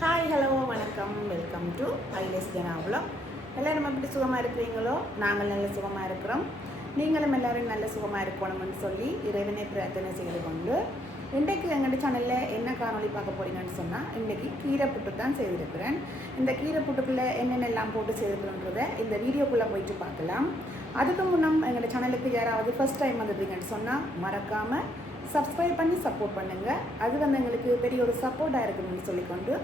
Hi hello வணக்கம் welcome to ஐலஸ் ஜனாவலம். எல்லோரும் எப்படி சுகமாக இருக்கிறீங்களோ நாங்கள் நல்ல சுகமாக இருக்கிறோம். நீங்களும் எல்லோரும் நல்ல சுகமாக இருக்கணும்னு சொல்லி இறைவனை பிரார்த்தனை செய்து கொண்டு இன்றைக்கு எங்கள் சேனலில் என்ன காணொலி பார்க்க போகிறீங்கன்னு சொன்னால் இன்றைக்கி கீரை புட்டு தான் செய்திருக்கிறேன். இந்த கீரை புட்டுக்குள்ளே என்னென்னலாம் போட்டு செய்திருக்கிறோன்றதை இந்த வீடியோக்குள்ளே போயிட்டு பார்க்கலாம். அதுக்கு முன்னம் எங்கள் சேனலுக்கு யாராவது ஃபஸ்ட் டைம் வந்துடுறீங்கன்னு சொன்னால் மறக்காமல் சப்ஸ்கிரைப் பண்ணி சப்போர்ட் பண்ணுங்கள். அது வந்து எங்களுக்கு பெரிய ஒரு சப்போர்ட்டாக இருக்குன்னு சொல்லிக்கொண்டு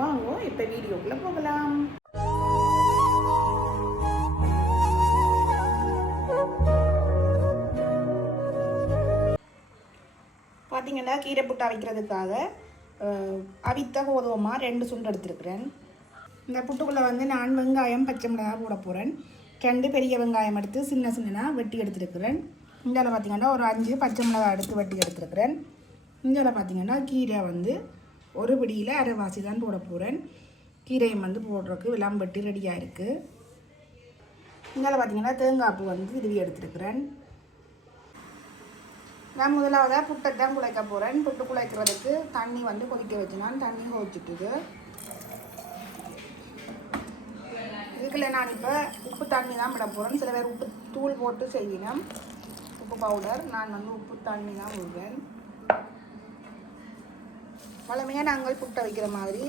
வாங்க இப்போ வீடியோக்குள்ளே போகலாம். பார்த்தீங்கன்னா கீரை புட்டு அவிக்கிறதுக்காக அவித்த கோதுமை 2 சுண்டு எடுத்துருக்குறேன். இந்த புட்டுக்குள்ளே வந்து நான் வெங்காயம் பச்சை மிளகாய் போட போகிறேன். 2 பெரிய வெங்காயம் எடுத்து சின்ன சின்னதாக வெட்டி எடுத்துருக்குறேன். இந்தியாவில் பார்த்திங்கன்னா ஒரு 5 பச்சை மிளகாய் எடுத்து வெட்டி எடுத்துருக்குறேன். இந்தியாவில் பார்த்திங்கன்னா கீரை வந்து ஒரு பிடியில் அரைவாசி தான் போட போகிறேன். கீரையும் வந்து போடுறதுக்கு எல்லாம் வெட்டி ரெடியாக இருக்குது. இந்தியாவில் பார்த்திங்கன்னா தேங்காய் பூ வந்து இதுவி எடுத்துருக்குறேன். நான் முதலாவதாக புட்டை தான் குழைக்க போகிறேன். புட்டு குழைக்கிறதுக்கு தண்ணி வந்து கொதிக்க வச்சுனான். தண்ணி கொதிச்சுட்டுது. இதுக்குள்ள நான் இப்போ உப்பு தண்ணி தான் விட போகிறேன். சில பேர் உப்பு தூள் போட்டு செய்யணும், உப்பு பவுடர். நான் வந்து உப்பு தண்ணி தான் விடுவேன். வளமையாக நாங்கள் புட்டை வைக்கிற மாதிரி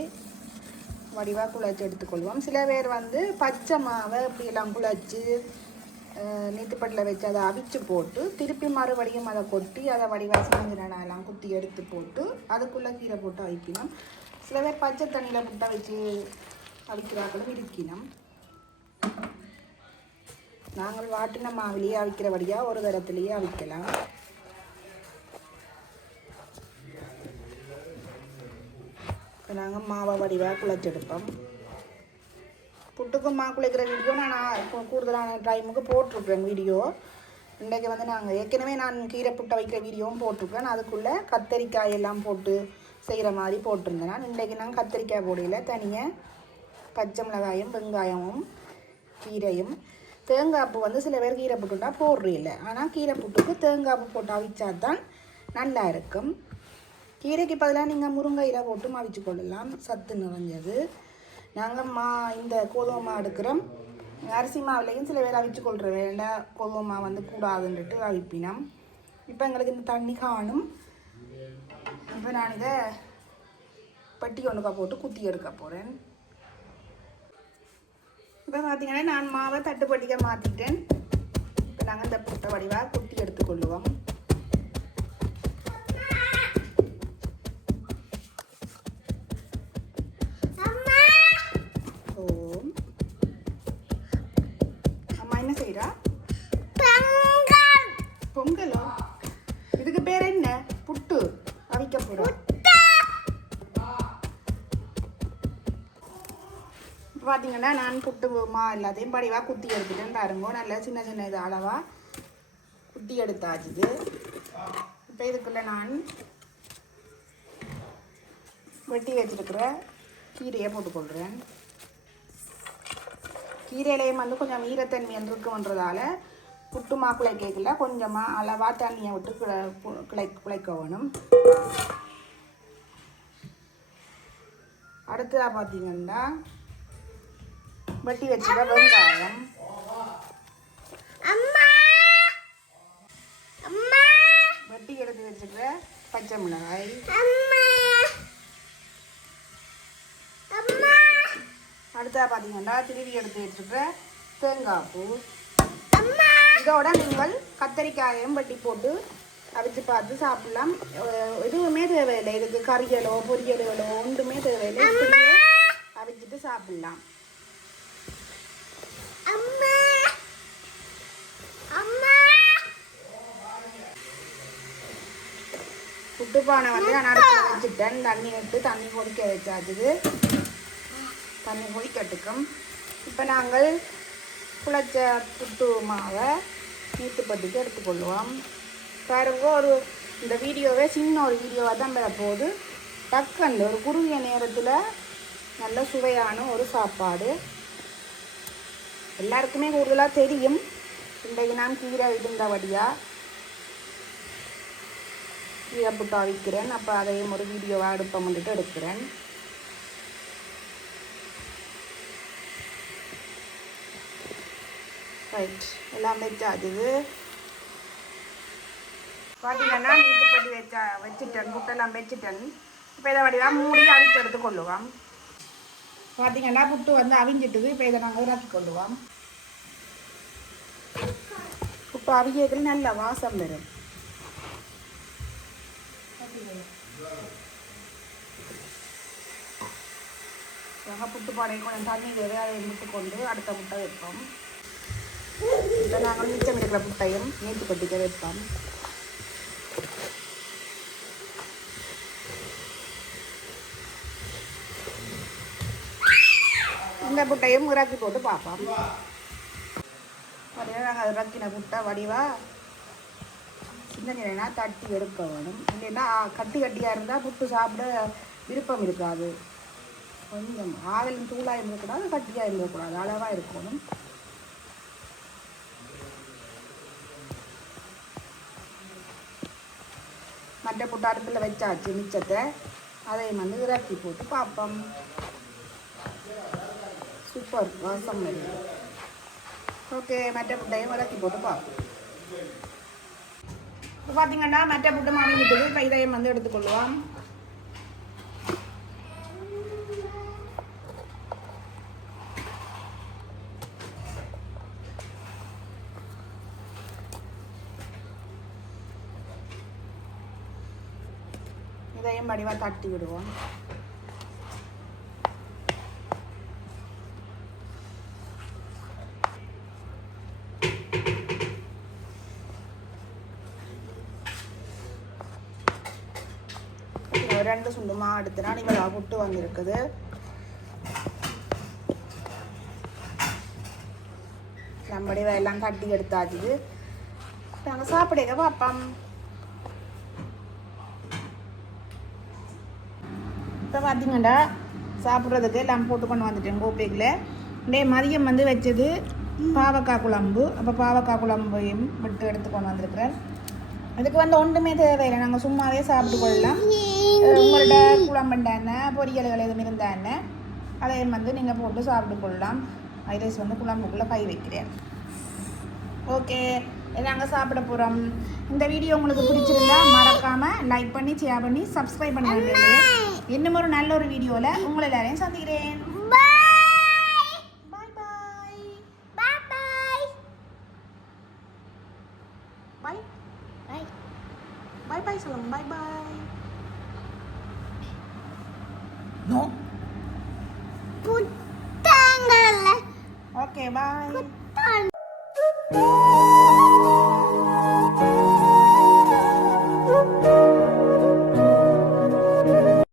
வடிவாக குழைச்சி எடுத்துக்கொள்வோம். சில பேர் வந்து பச்சை மாவை இப்படியெல்லாம் குழைச்சி நீத்துப்பட்டில் வச்சு அதை அவிச்சு போட்டு திருப்பி மறுபடியும் அதை கொட்டி அதை வடிவாக சின்னெல்லாம் குத்தி எடுத்து போட்டு அதுக்குள்ளே கீரை போட்டு அவிக்கணும். சில பேர் பச்சை தண்ணியில் புட்டை வச்சு அவிக்கிறாங்களும் இருக்கணும். நாங்கள் வாட்டின மாவிலேயே அவிக்கிறபடியாக ஒரு தரத்துலேயே அவிக்கலாம். நாங்கள் மாவை வடிவாக குழைச்செடுப்போம். புட்டுக்கும் மாவு குழைக்கிற வீடியோ நான் கூடுதலான டைமுக்கு போட்டிருக்கேன் வீடியோ. இன்றைக்கு வந்து நாங்கள் ஏற்கனவே நான் கீரை புட்டை வைக்கிற வீடியோவும் போட்டிருக்கேன். அதுக்குள்ளே கத்தரிக்காய் எல்லாம் போட்டு செய்கிற மாதிரி போட்டிருந்தேன். நான் இன்றைக்கு நாங்கள் கத்தரிக்காய் போடையில் தனியாக பச்சை மிளகாயும் வெங்காயமும் கீரையும் தேங்காய் பூ வந்து சில பேர் கீரை புட்டுண்டா போடுறதில்லை. ஆனால் கீரை புட்டுக்கு தேங்காய் பூ போட்டு அவிச்சா தான் நல்லா இருக்கும். கீரைக்கு பதிலாக நீங்கள் முருங்கையில் போட்டு அவிச்சு கொள்ளலாம், சத்து நிறைஞ்சது. நாங்கள் இந்த கோதுமை மாவு எடுக்கிறோம். அரிசி மாவுலேயும் சில பேர் அவிச்சு கொள்கிற வேண்டாம், கோதுமை மாவு வந்து கூடாதுன்ட்டு அவிப்பினோம். இப்போ எங்களுக்கு இந்த தண்ணி காணும். இப்போ நான் இதை பட்டி ஒன்றுக்கா போட்டு குத்தி எடுக்க போகிறேன். இப்போ பார்த்தீங்கன்னா நான் மாவை தட்டுப்பட்டிக்க மாற்றிட்டேன். இப்போ நாங்கள் இந்த புட்டை வடிவாக குத்தி எடுத்துக்கொள்ளுவோம். அம்மா என்ன செய்கிறா? பொங்கலோ? இதுக்கு பேர் என்ன? புட்டு அவிக்க போகிறோம். பார்த்தீங்கன்னா நான் புட்டு மா எல்லாத்தையும் படிவாக குத்தி எடுத்துட்டேன். பாருங்க, நல்லா சின்ன சின்ன இது அளவாக குத்தி எடுத்தாச்சுது. இப்போ இதுக்குள்ளே நான் வெட்டி வச்சுருக்கிற கீரையை போட்டுக்கொள்கிறேன். கீரையிலையும் வந்து கொஞ்சம் ஈரத்தன்மை இருக்குன்றதால புட்டு மா குழைக்கல கொஞ்சமாக அளவாக தண்ணியை விட்டு குழைக்க வேணும். அடுத்ததாக பார்த்தீங்கன்னா வெட்டி வச்சுக்க வெங்காயம், வெட்டி எடுத்து வச்சுக்கிற பச்சை மிளகாய், அடுத்தா பார்த்தீங்கன்னா திருவி எடுத்து வச்சுக்கிற தேங்காய் பூ. இதோட நீங்கள் கத்தரிக்காயையும் வெட்டி போட்டு அவிச்சு பார்த்து சாப்பிடலாம். எதுவுமே தேவையில்லை, இதுக்கு கறிகளோ பொரியல்களோ ஒன்றுமே தேவையில்லை, இப்படியே அவிச்சிட்டு சாப்பிடலாம். புட்டுப்பானை வந்து நான் அடுப்பில் வச்சுட்டேன். தண்ணி விட்டு தண்ணி கொதிக்க வச்சாச்சுது. தண்ணி கொதிக்கட்டுக்கும். இப்போ நாங்கள் குழைச்ச புட்டு மாவை நீத்துப்பட்டிக்கு எடுத்துக்கொள்வோம். பாருங்க, இந்த வீடியோவே சின்ன ஒரு வீடியோவாக தான் பெற போகுது. டக்குன்னு ஒரு குறுகிய நேரத்தில் நல்ல சுவையான ஒரு சாப்பாடு. எல்லாருக்குமே கூடுதலாக தெரியும். இன்றைக்கு நான் கீரை இருந்தபடியாக கீரை புட்டு அவிக்கிறேன். அப்போ அதையும் ஒரு வீடியோவாக அடுப்பம் வந்துட்டு எடுக்கிறேன். ரைட் எல்லாம் வச்சாச்சு. பார்த்தீங்கன்னா நீட்டுப்பட்டி வச்சுட்டேன், புட்டெல்லாம் வச்சுட்டேன். இப்போ இதை வடிவாக மூடி அவிச்சு எடுத்து கொள்ளுவோம். பார்த்தீங்கன்னா புட்டு வந்து அவிஞ்சிட்டுது. இப்போ இதை நாங்கள் இறக்கி கொள்ளுவோம். புட்டு அவியத்தில் நல்ல வாசம் வரும். புட்டு பாடையை கொஞ்சம் தண்ணி தேவை, அதை முட்டு கொண்டு அடுத்த முட்டை வைப்போம். இப்போ நாங்கள் மிச்சம் இருக்கிற புட்டையும் நீட்டுப்பட்டிக்க வைப்போம். இந்த புட்டையும் இறக்கி போட்டு பார்ப்போம். வடிவாக நாங்கள் இறக்கின புட்டை வடிவாக சின்ன நிலைனா தட்டி எடுக்க வேணும். இல்லைன்னா கட்டியாக இருந்தால் புட்டு சாப்பிட விருப்பம் இருக்காது. கொஞ்சம் ஆவிலும் தூளாக இருக்கக்கூடாது, கட்டியாக இருக்கக்கூடாது, அளவாக இருக்கணும். மற்ற புட்டு அடுப்பில் வச்சாச்சு மிச்சத்தை. அதையும் வந்து இறக்கி போட்டு பார்ப்போம். சூப்பர் வாசம் வருது. ஓகே, மற்ற புட்டையும் இறக்கி போட்டு பார்ப்போம். இப்போ பார்த்தீங்கன்னா மற்ற புட்டு மாவிக்கிட்டு இப்போ இதையும் வந்து எடுத்துக்கொள்வோம். இதையும் வடிவாக தட்டி விடுவோம். ரெண்டு சுண்டுமா எடுத்துனா நீங்கள் புட்டு வந்திருக்குது. நம்முடைய எல்லாம் கட்டி எடுத்தாச்சு. நாங்கள் சாப்பிடுங்க பார்ப்போம். இப்போ பார்த்தீங்கன்னா சாப்பிட்றதுக்கு எல்லாம் போட்டு கொண்டு வந்துட்டேன் கோப்பையில். இன்றைய மதியம் வந்து வச்சது பாவக்காய் குழம்பு. அப்போ பாவக்காய் குழம்பையும் விட்டு எடுத்து கொண்டு வந்திருக்கிறேன். அதுக்கு வந்து ஒன்றுமே தேவையில்லை, நாங்கள் சும்மாவே சாப்பிட்டு கொள்ளலாம். உங்கள்கிட்ட குழம்புண்டான பொரியல்கள் எதுவும் இருந்தான அதையும் வந்து நீங்கள் போட்டு சாப்பிட்டு கொள்ளலாம். ஐரைஸ் வந்து குழம்புக்குள்ளே கை வைக்கிறேன். ஓகே, நாங்கள் சாப்பிட போகிறோம். இந்த வீடியோ உங்களுக்கு பிடிச்சிருந்தா மறக்காமல் லைக் பண்ணி, ஷேர் பண்ணி, சப்ஸ்கிரைப் பண்ணுங்க. இன்னும் ஒரு நல்ல ஒரு வீடியோவில் உங்களை எல்லாரையும் சந்திக்கிறேன். Bye bye Salam, bye bye. No. Putangala. Okay, bye. Putang.